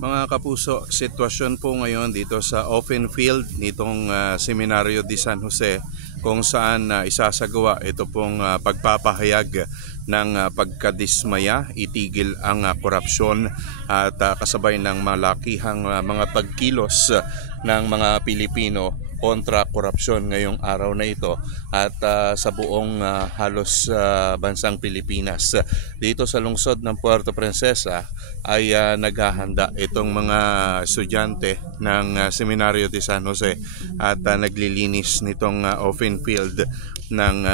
Mga kapuso, sitwasyon po ngayon dito sa open field nitong Seminaryo de San Jose kung saan isasagawa ito pong pagpapahayag ng pagkadismaya, itigil ang korupsyon at kasabay ng malakihang mga pagkilos ng mga Pilipino kontra korupsyon ngayong araw na ito at sa buong halos bansang Pilipinas. Dito sa lungsod ng Puerto Princesa ay naghahanda itong mga estudyante ng Seminaryo de San Jose at naglilinis nitong open field ng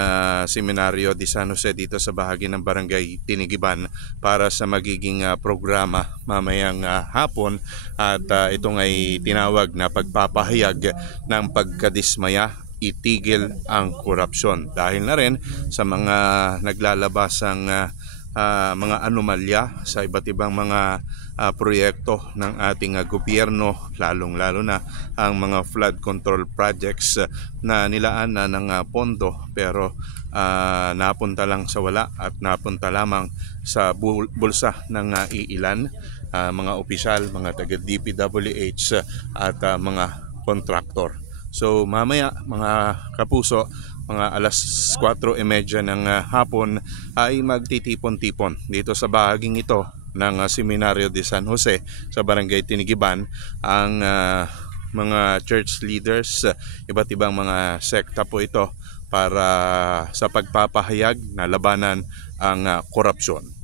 Seminaryo de San Jose dito sa bahagi ng Barangay Tinigiban para sa magiging programa mamayang hapon at itong ay tinawag na pagpapahayag ng pagkadismaya, itigil ang korupsyon dahil na rin sa mga naglalabasang mga anomalya sa iba't ibang mga proyekto ng ating gobyerno, lalong-lalo na ang mga flood control projects na nilaan na ng pondo pero napunta lang sa wala at napunta lamang sa bulsa ng iilan mga opisyal, mga taga DPWH at mga kontraktor. So mamaya mga kapuso, mga alas 4:30 ng hapon ay magtitipon-tipon dito sa bahaging ito ng Seminaryo de San Jose sa Barangay Tinigiban ang mga church leaders, iba't ibang mga sekta po ito para sa pagpapahayag na labanan ang korupsyon.